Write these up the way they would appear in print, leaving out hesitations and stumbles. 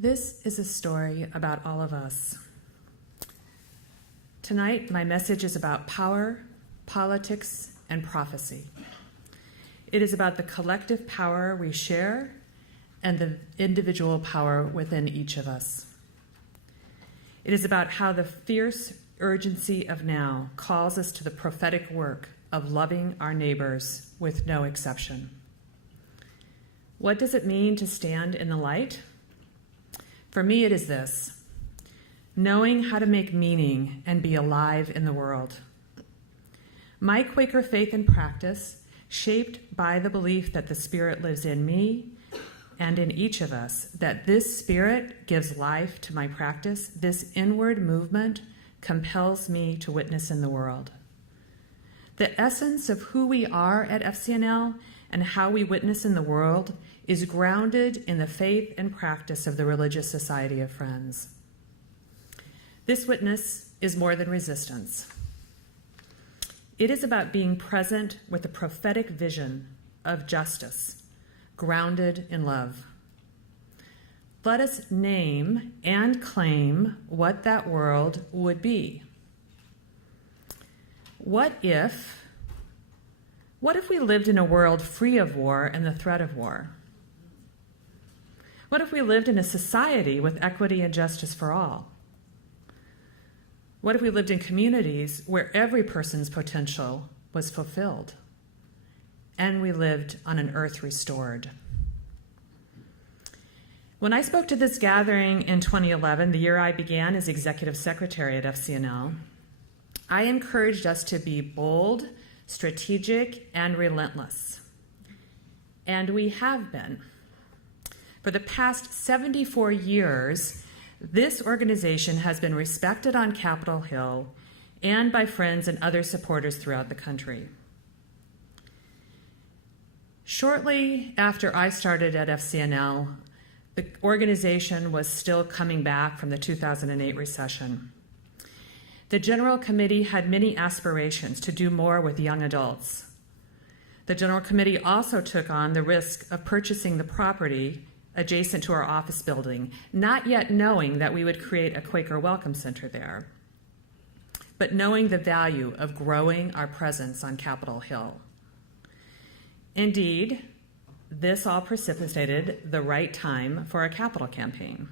This is a story about all of us. Tonight, my message is about power, politics, and prophecy. It is about the collective power we share and the individual power within each of us. It is about how the fierce urgency of now calls us to the prophetic work of loving our neighbors with no exception. What does it mean to stand in the light? For me, it is this: knowing how to make meaning and be alive in the world. My Quaker faith and practice, shaped by the belief that the Spirit lives in me and in each of us, that this Spirit gives life to my practice, this inward movement compels me to witness in the world. The essence of who we are at FCNL and how we witness in the world is grounded in the faith and practice of the Religious Society of Friends. This witness is more than resistance. It is about being present with the prophetic vision of justice, grounded in love. Let us name and claim what that world would be. What if we lived in a world free of war and the threat of war? What if we lived in a society with equity and justice for all? What if we lived in communities where every person's potential was fulfilled and we lived on an earth restored? When I spoke to this gathering in 2011, the year I began as executive secretary at FCNL, I encouraged us to be bold, strategic, and relentless. And we have been. For the past 74 years, this organization has been respected on Capitol Hill and by friends and other supporters throughout the country. Shortly after I started at FCNL, the organization was still coming back from the 2008 recession. The General Committee had many aspirations to do more with young adults. The General Committee also took on the risk of purchasing the property adjacent to our office building, not yet knowing that we would create a Quaker Welcome Center there, but knowing the value of growing our presence on Capitol Hill. Indeed, this all precipitated the right time for a Capitol campaign.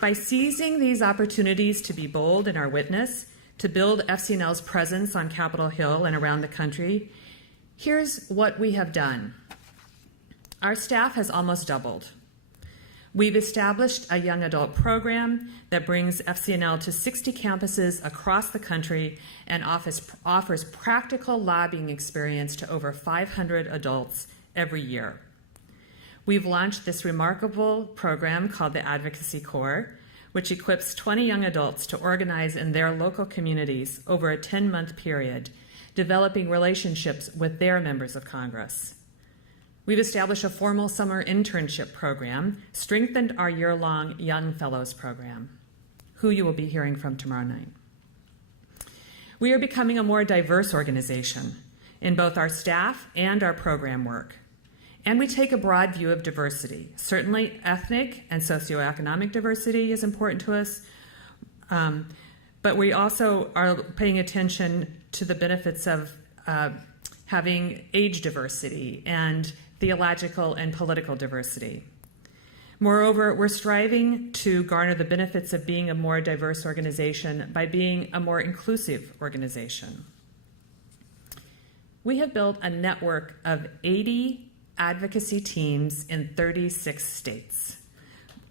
By seizing these opportunities to be bold in our witness, to build FCNL's presence on Capitol Hill and around the country, here's what we have done. Our staff has almost doubled. We've established a young adult program that brings FCNL to 60 campuses across the country and offers practical lobbying experience to over 500 adults every year. We've launched this remarkable program called the Advocacy Corps, which equips 20 young adults to organize in their local communities over a 10-month period, developing relationships with their members of Congress. We've established a formal summer internship program, strengthened our year-long Young Fellows program, who you will be hearing from tomorrow night. We are becoming a more diverse organization in both our staff and our program work. And we take a broad view of diversity. Certainly ethnic and socioeconomic diversity is important to us, but we also are paying attention to the benefits of having age diversity and theological and political diversity. Moreover, we're striving to garner the benefits of being a more diverse organization by being a more inclusive organization. We have built a network of 80 advocacy teams in 36 states,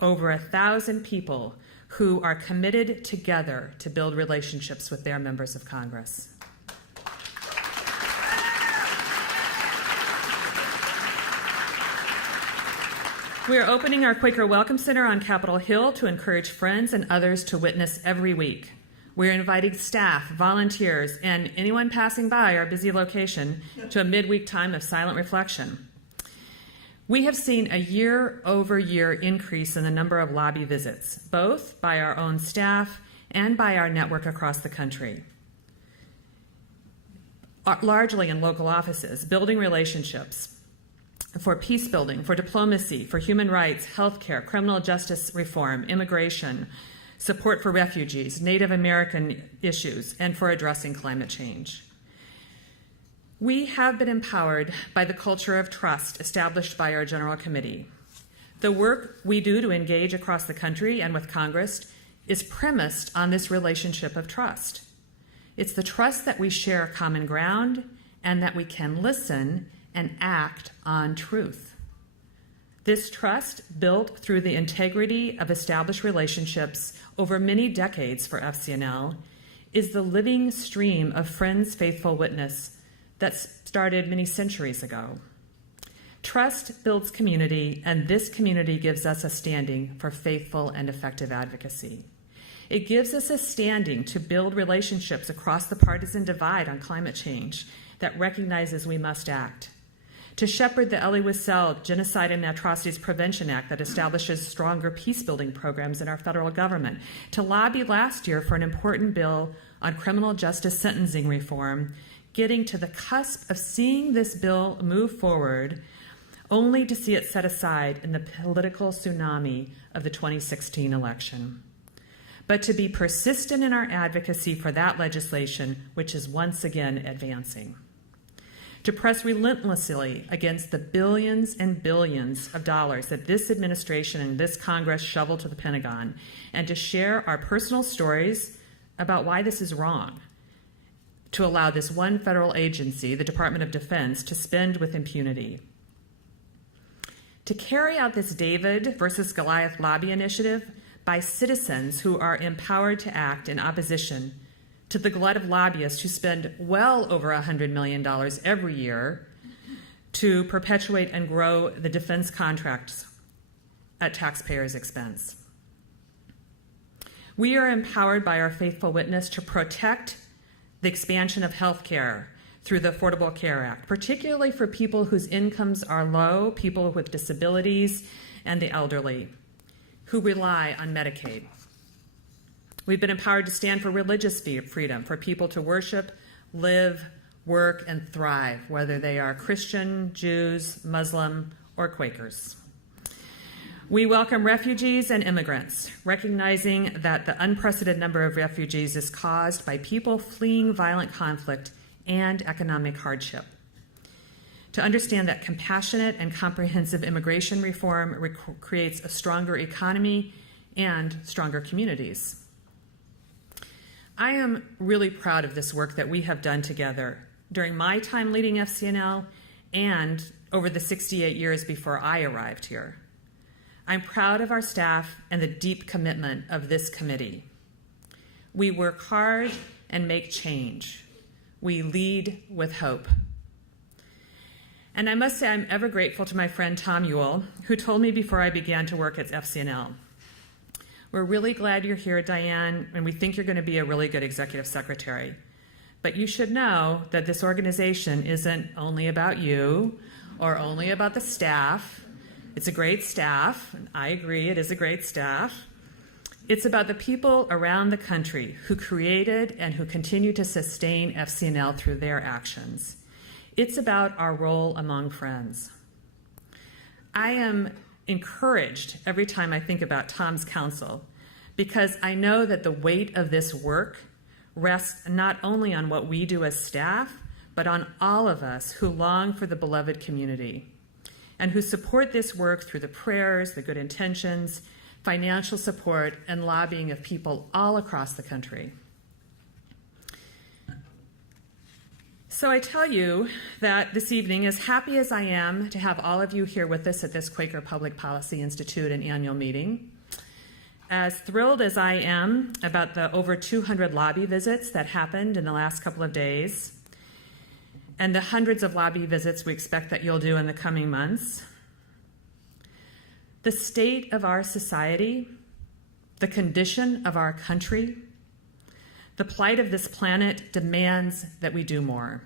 over 1,000 people who are committed together to build relationships with their members of Congress. We are opening our Quaker Welcome Center on Capitol Hill to encourage friends and others to witness every week. We're inviting staff, volunteers, and anyone passing by our busy location to a midweek time of silent reflection. We have seen a year-over-year increase in the number of lobby visits, both by our own staff and by our network across the country. Largely in local offices, building relationships for peace building, for diplomacy, for human rights, healthcare, criminal justice reform, immigration, support for refugees, Native American issues, and for addressing climate change. We have been empowered by the culture of trust established by our General Committee. The work we do to engage across the country and with Congress is premised on this relationship of trust. It's the trust that we share common ground and that we can listen and act on truth. This trust, built through the integrity of established relationships over many decades for FCNL, is the living stream of Friends' faithful witness that started many centuries ago. Trust builds community, and this community gives us a standing for faithful and effective advocacy. It gives us a standing to build relationships across the partisan divide on climate change that recognizes we must act, to shepherd the Elie Wiesel Genocide and Atrocities Prevention Act that establishes stronger peace-building programs in our federal government, to lobby last year for an important bill on criminal justice sentencing reform, getting to the cusp of seeing this bill move forward, only to see it set aside in the political tsunami of the 2016 election. But to be persistent in our advocacy for that legislation, which is once again advancing. To press relentlessly against the billions and billions of dollars that this administration and this Congress shovel to the Pentagon, and to share our personal stories about why this is wrong, to allow this one federal agency, the Department of Defense, to spend with impunity. To carry out this David versus Goliath lobby initiative by citizens who are empowered to act in opposition to the glut of lobbyists who spend well over $100 million every year to perpetuate and grow the defense contracts at taxpayers' expense. We are empowered by our faithful witness to protect the expansion of health care through the Affordable Care Act, particularly for people whose incomes are low, people with disabilities, and the elderly, who rely on Medicaid. We've been empowered to stand for religious freedom, for people to worship, live, work, and thrive, whether they are Christian, Jews, Muslim, or Quakers. We welcome refugees and immigrants, recognizing that the unprecedented number of refugees is caused by people fleeing violent conflict and economic hardship. To understand that compassionate and comprehensive immigration reform creates a stronger economy and stronger communities. I am really proud of this work that we have done together during my time leading FCNL and over the 68 years before I arrived here. I'm proud of our staff and the deep commitment of this committee. We work hard and make change. We lead with hope. And I must say I'm ever grateful to my friend Tom Ewell, who told me before I began to work at FCNL, "We're really glad you're here, Diane, and we think you're going to be a really good executive secretary. But you should know that this organization isn't only about you or only about the staff. It's a great staff, and I agree, it is a great staff. It's about the people around the country who created and who continue to sustain FCNL through their actions. It's about our role among friends." I am encouraged every time I think about Tom's counsel, because I know that the weight of this work rests not only on what we do as staff, but on all of us who long for the beloved community and who support this work through the prayers, the good intentions, financial support, and lobbying of people all across the country. So I tell you that this evening, as happy as I am to have all of you here with us at this Quaker Public Policy Institute and annual meeting, as thrilled as I am about the over 200 lobby visits that happened in the last couple of days, and the hundreds of lobby visits we expect that you'll do in the coming months, the state of our society, the condition of our country, the plight of this planet demands that we do more.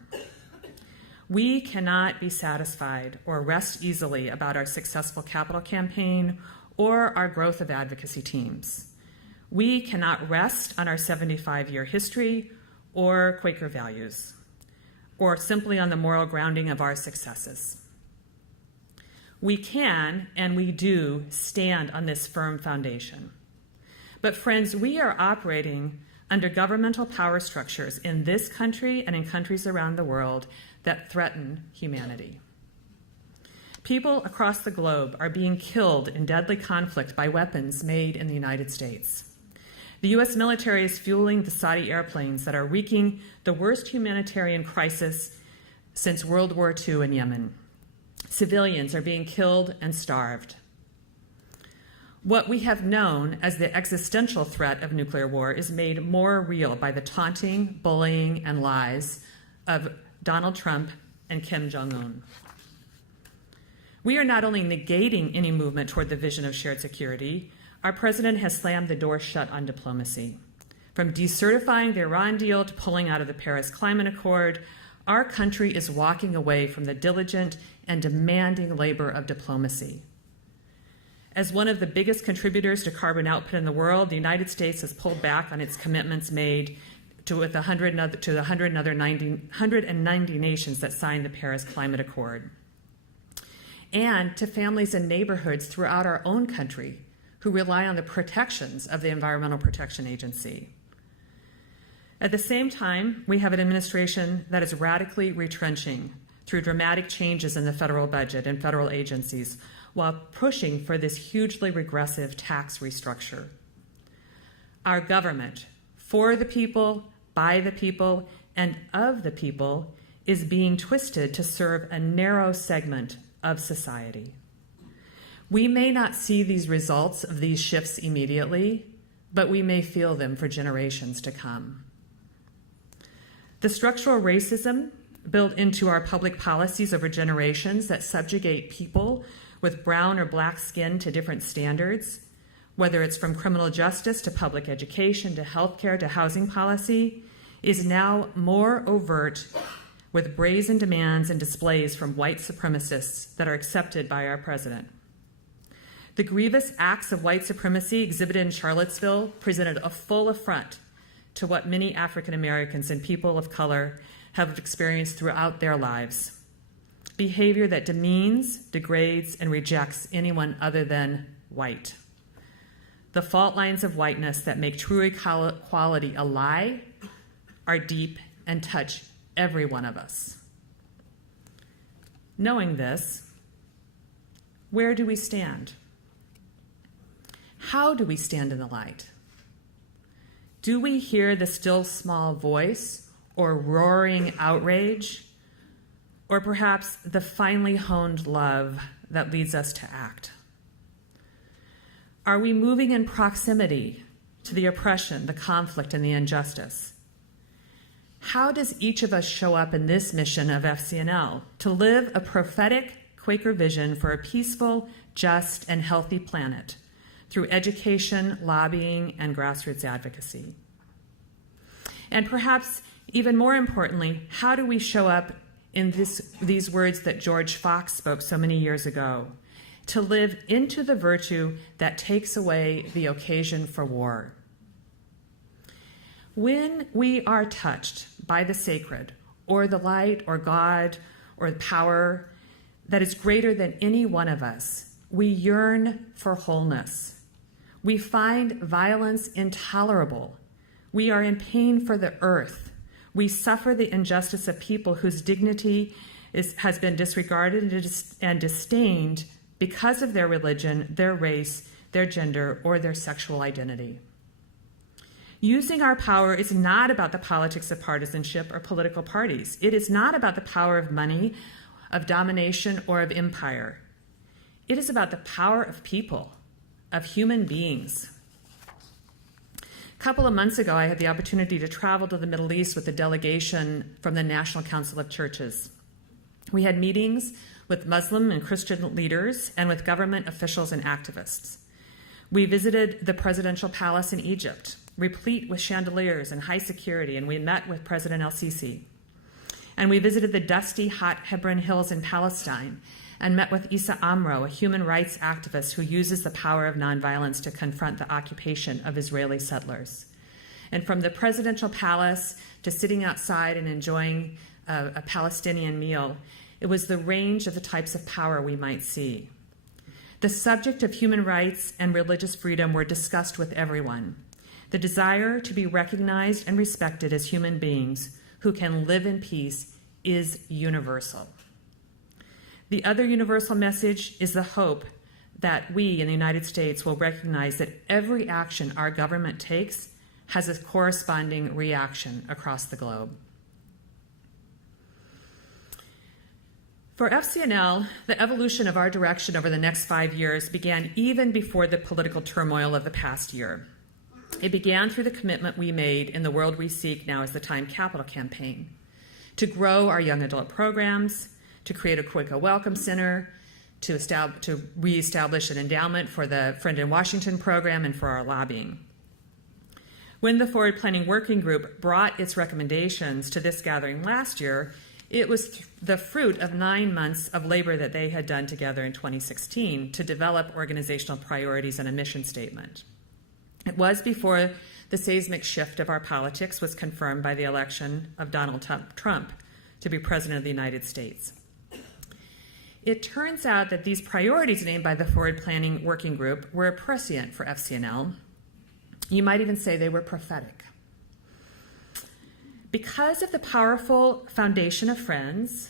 We cannot be satisfied or rest easily about our successful capital campaign or our growth of advocacy teams. We cannot rest on our 75-year history or Quaker values, or simply on the moral grounding of our successes. We can and we do stand on this firm foundation. But friends, we are operating under governmental power structures in this country and in countries around the world that threaten humanity. People across the globe are being killed in deadly conflict by weapons made in the United States. The U.S. military is fueling the Saudi airplanes that are wreaking the worst humanitarian crisis since World War II in Yemen. Civilians are being killed and starved. What we have known as the existential threat of nuclear war is made more real by the taunting, bullying, and lies of Donald Trump and Kim Jong-un. We are not only negating any movement toward the vision of shared security, our president has slammed the door shut on diplomacy. From decertifying the Iran deal to pulling out of the Paris Climate Accord, our country is walking away from the diligent and demanding labor of diplomacy. As one of the biggest contributors to carbon output in the world, the United States has pulled back on its commitments made to the 190 nations that signed the Paris Climate Accord, and to families and neighborhoods throughout our own country who rely on the protections of the Environmental Protection Agency. At the same time, we have an administration that is radically retrenching through dramatic changes in the federal budget and federal agencies, while pushing for this hugely regressive tax restructure. Our government, for the people, by the people, and of the people, is being twisted to serve a narrow segment of society. We may not see these results of these shifts immediately, but we may feel them for generations to come. The structural racism built into our public policies over generations that subjugate people with brown or black skin to different standards, whether it's from criminal justice to public education to healthcare to housing policy, is now more overt with brazen demands and displays from white supremacists that are accepted by our president. The grievous acts of white supremacy exhibited in Charlottesville presented a full affront to what many African Americans and people of color have experienced throughout their lives. Behavior that demeans, degrades, and rejects anyone other than white. The fault lines of whiteness that make true equality a lie are deep and touch every one of us. Knowing this, where do we stand? How do we stand in the light? Do we hear the still small voice or roaring outrage? Or perhaps the finely honed love that leads us to act? Are we moving in proximity to the oppression, the conflict, and the injustice? How does each of us show up in this mission of FCNL to live a prophetic Quaker vision for a peaceful, just, and healthy planet through education, lobbying, and grassroots advocacy? And perhaps even more importantly, how do we show up in these words that George Fox spoke so many years ago, to live into the virtue that takes away the occasion for war? When we are touched by the sacred, or the light, or God, or the power that is greater than any one of us, we yearn for wholeness. We find violence intolerable. We are in pain for the earth. We suffer the injustice of people whose dignity has been disregarded and disdained because of their religion, their race, their gender, or their sexual identity. Using our power is not about the politics of partisanship or political parties. It is not about the power of money, of domination, or of empire. It is about the power of people, of human beings. A couple of months ago, I had the opportunity to travel to the Middle East with a delegation from the National Council of Churches. We had meetings with Muslim and Christian leaders and with government officials and activists. We visited the presidential palace in Egypt, replete with chandeliers and high security, and we met with President el-Sisi. And we visited the dusty, hot Hebron Hills in Palestine and met with Issa Amro, a human rights activist who uses the power of nonviolence to confront the occupation of Israeli settlers. And from the presidential palace to sitting outside and enjoying a Palestinian meal, it was the range of the types of power we might see. The subject of human rights and religious freedom were discussed with everyone. The desire to be recognized and respected as human beings who can live in peace is universal. The other universal message is the hope that we in the United States will recognize that every action our government takes has a corresponding reaction across the globe. For FCNL, the evolution of our direction over the next 5 years began even before the political turmoil of the past year. It began through the commitment we made in the World We Seek Now is the Time Capital campaign to grow our young adult programs, to create a Quaker Welcome Center, to reestablish an endowment for the Friend in Washington program, and for our lobbying. When the Forward Planning Working Group brought its recommendations to this gathering last year, it was the fruit of 9 months of labor that they had done together in 2016 to develop organizational priorities and a mission statement. It was before the seismic shift of our politics was confirmed by the election of Donald Trump to be President of the United States. It turns out that these priorities named by the Forward Planning Working Group were prescient for FCNL. You might even say they were prophetic. Because of the powerful foundation of Friends,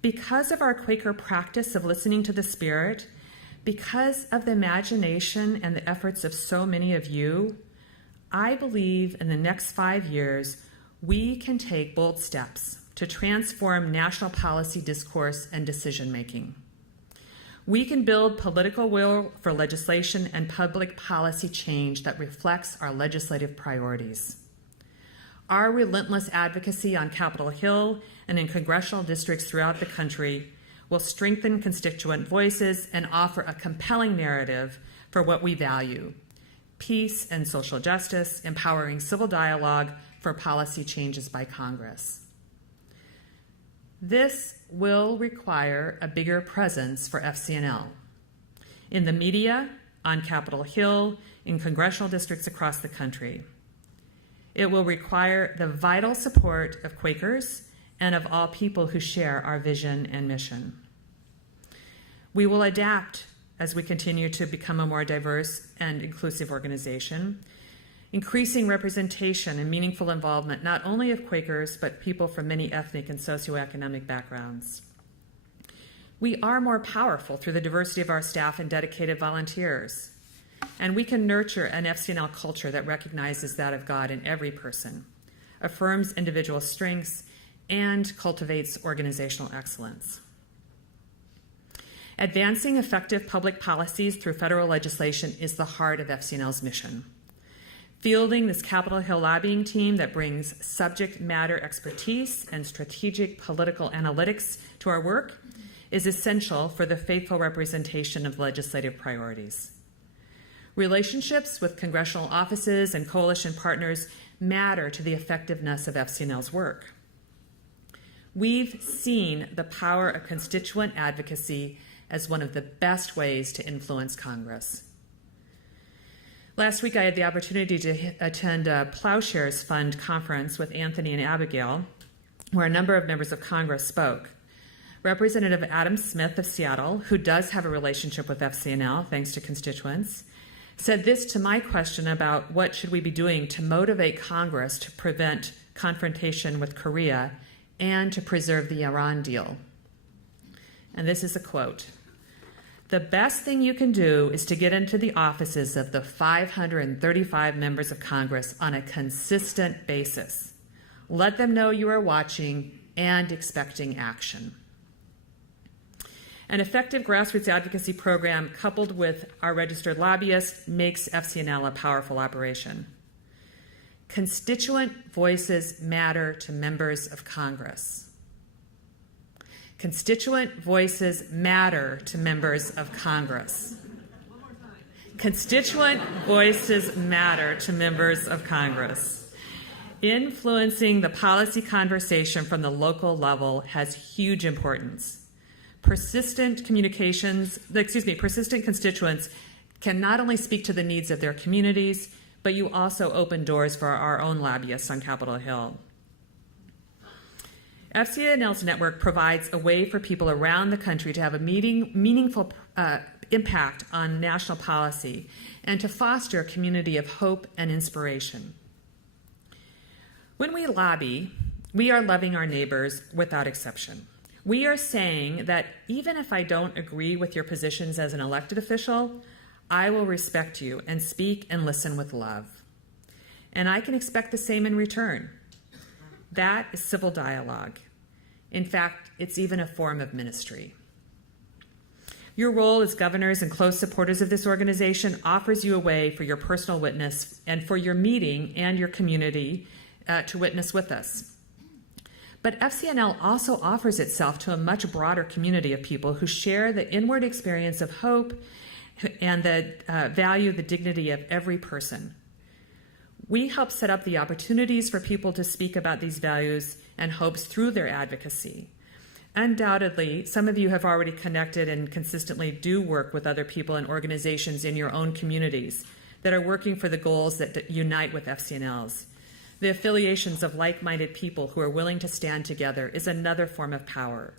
because of our Quaker practice of listening to the Spirit, because of the imagination and the efforts of so many of you, I believe in the next 5 years, we can take bold steps to transform national policy discourse and decision-making. We can build political will for legislation and public policy change that reflects our legislative priorities. Our relentless advocacy on Capitol Hill and in congressional districts throughout the country will strengthen constituent voices and offer a compelling narrative for what we value: peace and social justice, empowering civil dialogue for policy changes by Congress. This will require a bigger presence for FCNL in the media, on Capitol Hill, in congressional districts across the country. It will require the vital support of Quakers and of all people who share our vision and mission. We will adapt as we continue to become a more diverse and inclusive organization, increasing representation and meaningful involvement not only of Quakers, but people from many ethnic and socioeconomic backgrounds. We are more powerful through the diversity of our staff and dedicated volunteers. And we can nurture an FCNL culture that recognizes that of God in every person, affirms individual strengths, and cultivates organizational excellence. Advancing effective public policies through federal legislation is the heart of FCNL's mission. Fielding this Capitol Hill lobbying team that brings subject matter expertise and strategic political analytics to our work is essential for the faithful representation of legislative priorities. Relationships with congressional offices and coalition partners matter to the effectiveness of FCNL's work. We've seen the power of constituent advocacy as one of the best ways to influence Congress. Last week, I had the opportunity to attend a Plowshares Fund conference with Anthony and Abigail, where a number of members of Congress spoke. Representative Adam Smith of Seattle, who does have a relationship with FCNL, thanks to constituents, said this to my question about what should we be doing to motivate Congress to prevent confrontation with Korea and to preserve the Iran deal. And this is a quote: "The best thing you can do is to get into the offices of the 535 members of Congress on a consistent basis. Let them know you are watching and expecting action." An effective grassroots advocacy program coupled with our registered lobbyists makes FCNL a powerful operation. Constituent voices matter to members of Congress. Constituent voices matter to members of Congress. Constituent voices matter to members of Congress. Influencing the policy conversation from the local level has huge importance. Persistent constituents can not only speak to the needs of their communities, but you also open doors for our own lobbyists on Capitol Hill. FCNL's network provides a way for people around the country to have a meaningful impact on national policy and to foster a community of hope and inspiration. When we lobby, we are loving our neighbors without exception. We are saying that even if I don't agree with your positions as an elected official, I will respect you and speak and listen with love. And I can expect the same in return. That is civil dialogue. In fact, it's even a form of ministry. Your role as governors and close supporters of this organization offers you a way for your personal witness and for your meeting and your community to witness with us. But FCNL also offers itself to a much broader community of people who share the inward experience of hope and that value the dignity of every person. We help set up the opportunities for people to speak about these values and hopes through their advocacy. Undoubtedly, some of you have already connected and consistently do work with other people and organizations in your own communities that are working for the goals that unite with FCNLs. The affiliations of like-minded people who are willing to stand together is another form of power.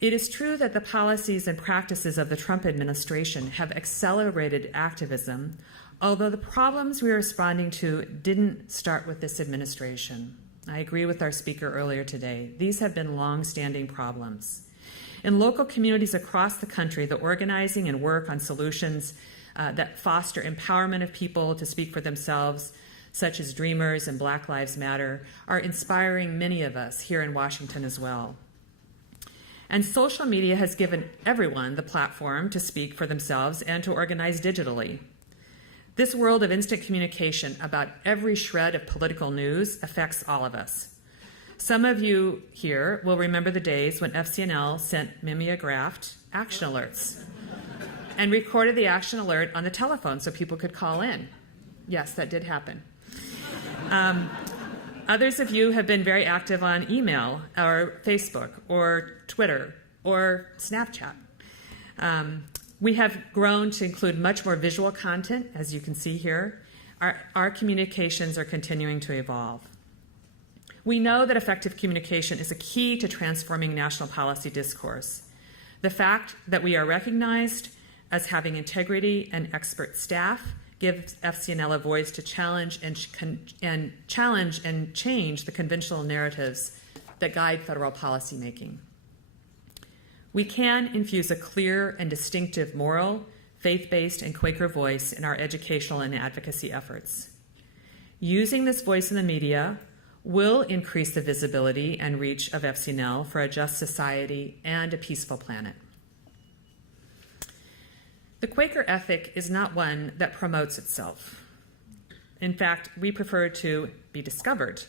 It is true that the policies and practices of the Trump administration have accelerated activism, although the problems we are responding to didn't start with this administration. I agree with our speaker earlier today. These have been long-standing problems. In local communities across the country, the organizing and work on solutions that foster empowerment of people to speak for themselves, such as Dreamers and Black Lives Matter, are inspiring many of us here in Washington as well. And social media has given everyone the platform to speak for themselves and to organize digitally. This world of instant communication about every shred of political news affects all of us. Some of you here will remember the days when FCNL sent mimeographed action alerts and recorded the action alert on the telephone so people could call in. Yes, that did happen. Others of you have been very active on email or Facebook or Twitter or Snapchat. We have grown to include much more visual content, as you can see here. Our communications are continuing to evolve. We know that effective communication is a key to transforming national policy discourse. The fact that we are recognized as having integrity and expert staff gives FCNL a voice to challenge and change the conventional narratives that guide federal policymaking. We can infuse a clear and distinctive moral, faith-based, and Quaker voice in our educational and advocacy efforts. Using this voice in the media will increase the visibility and reach of FCNL for a just society and a peaceful planet. The Quaker ethic is not one that promotes itself. In fact, we prefer to be discovered.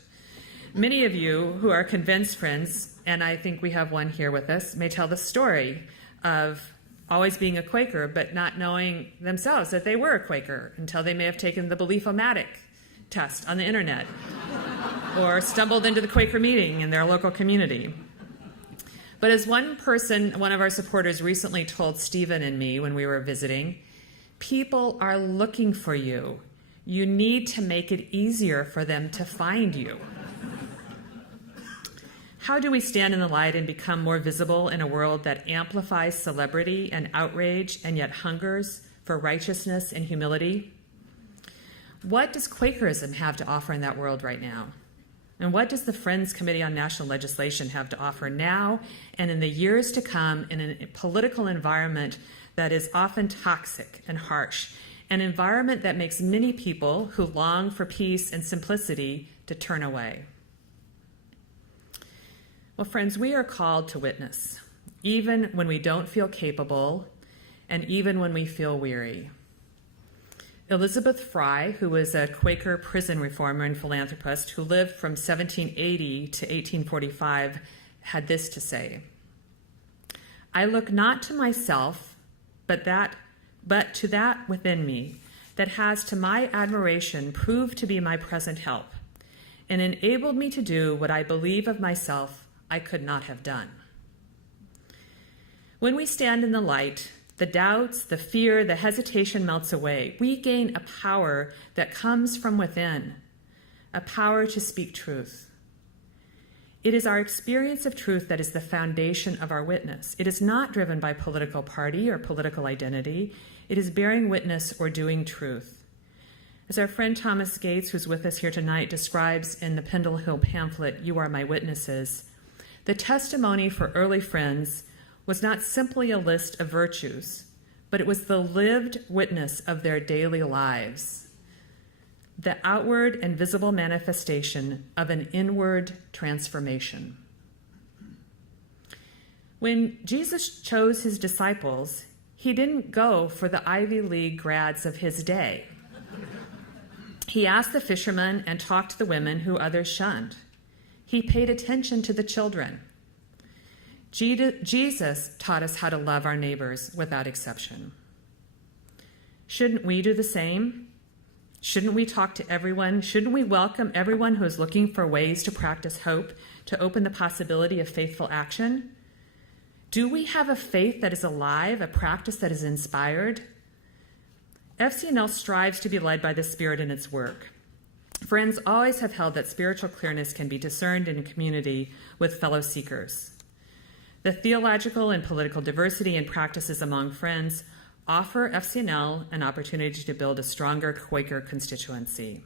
Many of you who are convinced friends, and I think we have one here with us, may tell the story of always being a Quaker but not knowing themselves that they were a Quaker until they may have taken the Belief-O-Matic test on the internet or stumbled into the Quaker meeting in their local community. But as one of our supporters recently told Stephen and me when we were visiting, people are looking for you. You need to make it easier for them to find you. How do we stand in the light and become more visible in a world that amplifies celebrity and outrage and yet hungers for righteousness and humility? What does Quakerism have to offer in that world right now? And what does the Friends Committee on National Legislation have to offer now and in the years to come in a political environment that is often toxic and harsh, an environment that makes many people who long for peace and simplicity to turn away? Well, friends, we are called to witness, even when we don't feel capable and even when we feel weary. Elizabeth Fry, who was a Quaker prison reformer and philanthropist who lived from 1780 to 1845, had this to say: "I look not to myself, but to that within me that has to my admiration proved to be my present help, and enabled me to do what I believe of myself I could not have done." When we stand in the light, the doubts, the fear, the hesitation melts away. We gain a power that comes from within, a power to speak truth. It is our experience of truth that is the foundation of our witness. It is not driven by political party or political identity. It is bearing witness or doing truth. As our friend Thomas Gates, who's with us here tonight, describes in the Pendle Hill pamphlet, You Are My Witnesses, the testimony for early friends was not simply a list of virtues, but it was the lived witness of their daily lives, the outward and visible manifestation of an inward transformation. When Jesus chose his disciples, he didn't go for the Ivy League grads of his day. He asked the fishermen and talked to the women who others shunned. He paid attention to the children. Jesus taught us how to love our neighbors without exception. Shouldn't we do the same? Shouldn't we talk to everyone? Shouldn't we welcome everyone who is looking for ways to practice hope, to open the possibility of faithful action? Do we have a faith that is alive, a practice that is inspired? FCNL strives to be led by the Spirit in its work. Friends always have held that spiritual clearness can be discerned in a community with fellow seekers. The theological and political diversity and practices among friends offer FCNL an opportunity to build a stronger Quaker constituency.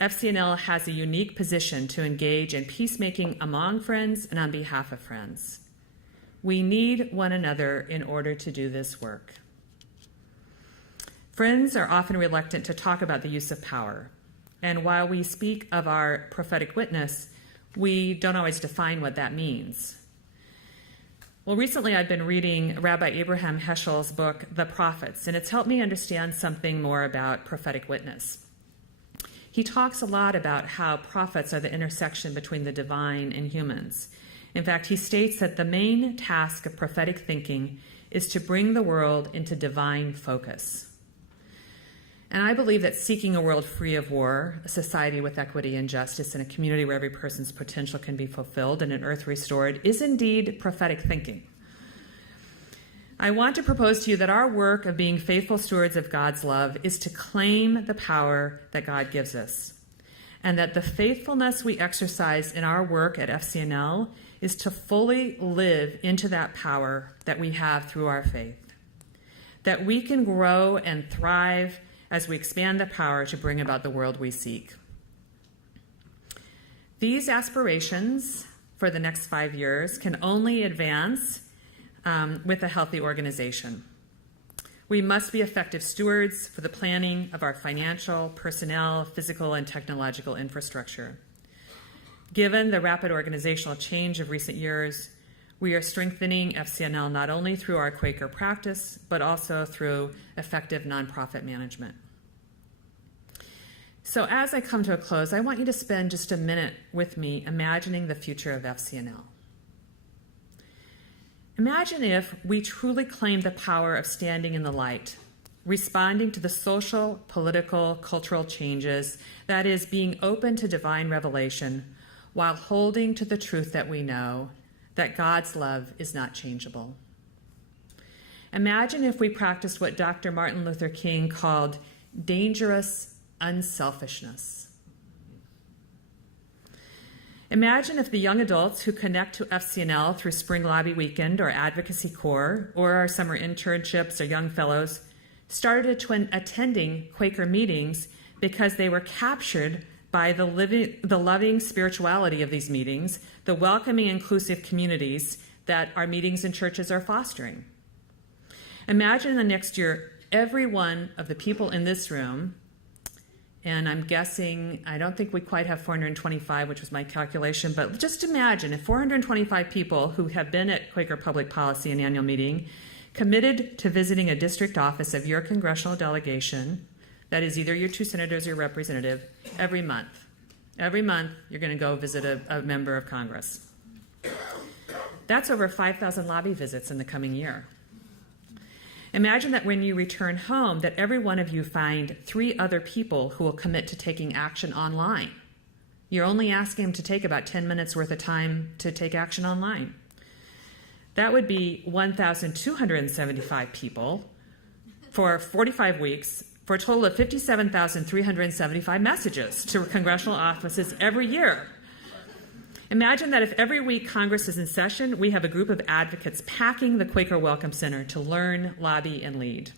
FCNL has a unique position to engage in peacemaking among friends and on behalf of friends. We need one another in order to do this work. Friends are often reluctant to talk about the use of power, and while we speak of our prophetic witness, we don't always define what that means. Well, recently I've been reading Rabbi Abraham Heschel's book, The Prophets, and it's helped me understand something more about prophetic witness. He talks a lot about how prophets are the intersection between the divine and humans. In fact, he states that the main task of prophetic thinking is to bring the world into divine focus. And I believe that seeking a world free of war, a society with equity and justice, and a community where every person's potential can be fulfilled and an earth restored is indeed prophetic thinking. I want to propose to you that our work of being faithful stewards of God's love is to claim the power that God gives us, and that the faithfulness we exercise in our work at FCNL is to fully live into that power that we have through our faith, that we can grow and thrive as we expand the power to bring about the world we seek. These aspirations for the next 5 years can only advance with a healthy organization. We must be effective stewards for the planning of our financial, personnel, physical, and technological infrastructure. Given the rapid organizational change of recent years, we are strengthening FCNL not only through our Quaker practice, but also through effective nonprofit management. So as I come to a close, I want you to spend just a minute with me imagining the future of FCNL. Imagine if we truly claimed the power of standing in the light, responding to the social, political, cultural changes, that is, being open to divine revelation, while holding to the truth that we know, that God's love is not changeable. Imagine if we practiced what Dr. Martin Luther King called dangerous unselfishness. Imagine if the young adults who connect to FCNL through Spring Lobby Weekend or Advocacy Corps or our summer internships or Young Fellows started attending Quaker meetings because they were captured by the loving spirituality of these meetings, the welcoming, inclusive communities that our meetings and churches are fostering. Imagine in the next year, every one of the people in this room, and I'm guessing, I don't think we quite have 425, which was my calculation, but just imagine if 425 people who have been at Quaker Public Policy and annual meeting committed to visiting a district office of your congressional delegation, that is either your 2 senators or your representative, every month. Every month, you're going to go visit a member of Congress. That's over 5,000 lobby visits in the coming year. Imagine that when you return home, that every one of you find 3 other people who will commit to taking action online. You're only asking them to take about 10 minutes worth of time to take action online. That would be 1,275 people for 45 weeks, for a total of 57,375 messages to congressional offices every year. Imagine that if every week Congress is in session, we have a group of advocates packing the Quaker Welcome Center to learn, lobby, and lead.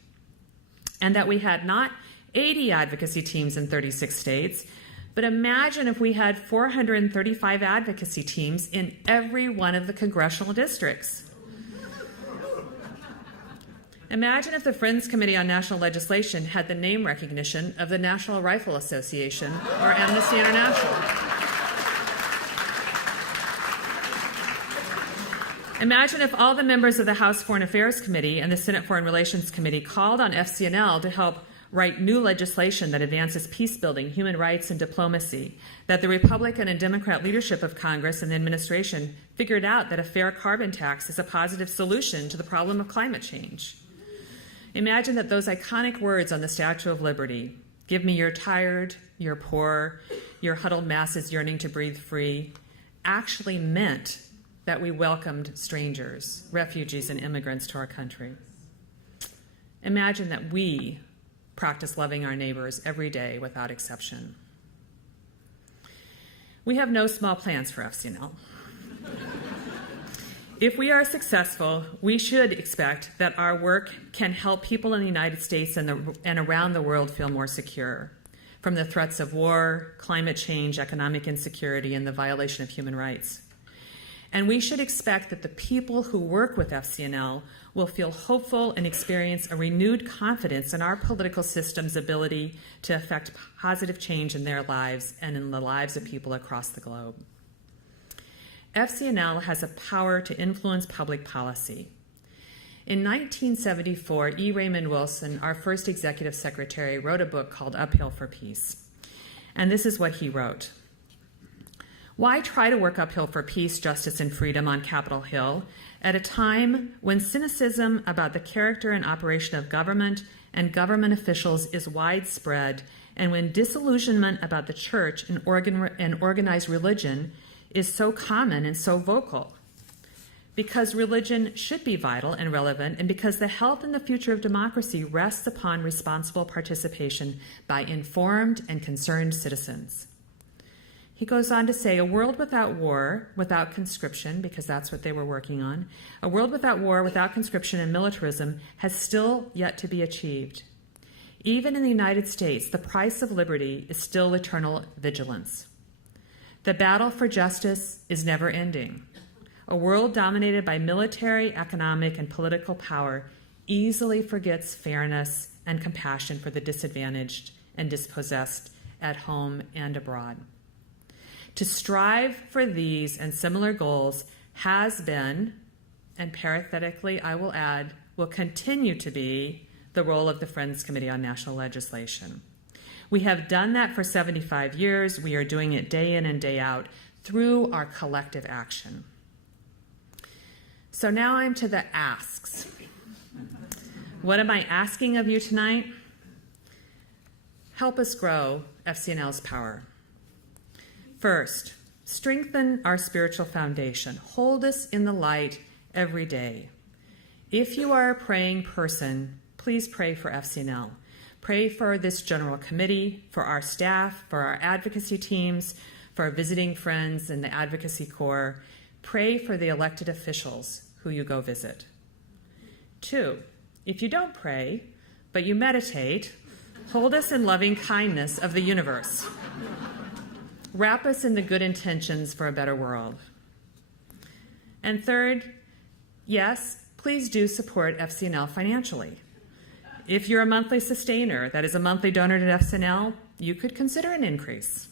And that we had not 80 advocacy teams in 36 states, but imagine if we had 435 advocacy teams in every one of the congressional districts. Imagine if the Friends Committee on National Legislation had the name recognition of the National Rifle Association or Amnesty International. Imagine if all the members of the House Foreign Affairs Committee and the Senate Foreign Relations Committee called on FCNL to help write new legislation that advances peace building, human rights, and diplomacy, that the Republican and Democrat leadership of Congress and the administration figured out that a fair carbon tax is a positive solution to the problem of climate change. Imagine that those iconic words on the Statue of Liberty, "Give me your tired, your poor, your huddled masses yearning to breathe free," actually meant that we welcomed strangers, refugees, and immigrants to our country. Imagine that we practice loving our neighbors every day without exception. We have no small plans for FCNL. If we are successful, we should expect that our work can help people in the United States and around the world feel more secure from the threats of war, climate change, economic insecurity, and the violation of human rights. And we should expect that the people who work with FCNL will feel hopeful and experience a renewed confidence in our political system's ability to affect positive change in their lives and in the lives of people across the globe. FCNL has a power to influence public policy. In 1974, E. Raymond Wilson, our first executive secretary, wrote a book called Uphill for Peace. And this is what he wrote. Why try to work uphill for peace, justice, and freedom on Capitol Hill at a time when cynicism about the character and operation of government and government officials is widespread, and when disillusionment about the church and organized religion is so common and so vocal? Because religion should be vital and relevant, and because the health and the future of democracy rests upon responsible participation by informed and concerned citizens. He goes on to say, a world without war, without conscription, because that's what they were working on, a world without war, without conscription and militarism has still yet to be achieved. Even in the United States, the price of liberty is still eternal vigilance. The battle for justice is never ending. A world dominated by military, economic, and political power easily forgets fairness and compassion for the disadvantaged and dispossessed at home and abroad. To strive for these and similar goals has been, and parenthetically I will add, will continue to be the role of the Friends Committee on National Legislation. We have done that for 75 years. We are doing it day in and day out through our collective action. So now I'm to the asks. What am I asking of you tonight? Help us grow FCNL's power. First, strengthen our spiritual foundation. Hold us in the light every day. If you are a praying person, please pray for FCNL. Pray for this general committee, for our staff, for our advocacy teams, for our visiting friends in the advocacy corps. Pray for the elected officials who you go visit. 2, if you don't pray, but you meditate, hold us in loving kindness of the universe. Wrap us in the good intentions for a better world. And 3rd, yes, please do support FCNL financially. If you're a monthly sustainer, that is a monthly donor to FCNL, you could consider an increase.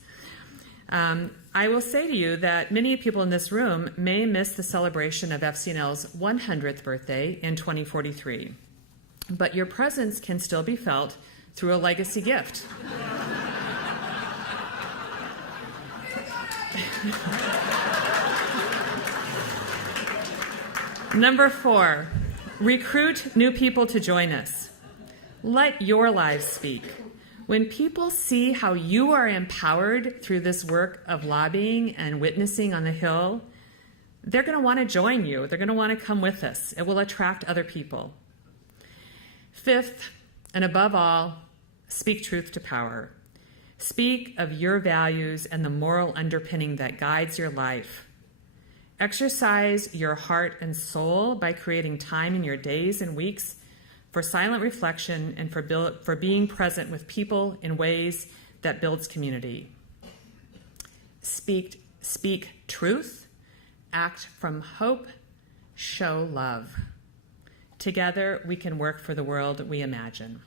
I will say to you that many people in this room may miss the celebration of FCNL's 100th birthday in 2043, but your presence can still be felt through a legacy gift. Number 4, recruit new people to join us. Let your lives speak. When people see how you are empowered through this work of lobbying and witnessing on the Hill, they're going to want to join you. They're going to want to come with us. It will attract other people. 5th, and above all, speak truth to power. Speak of your values and the moral underpinning that guides your life. Exercise your heart and soul by creating time in your days and weeks for silent reflection and for being present with people in ways that builds community. Speak truth, act from hope, show love. Together, we can work for the world we imagine.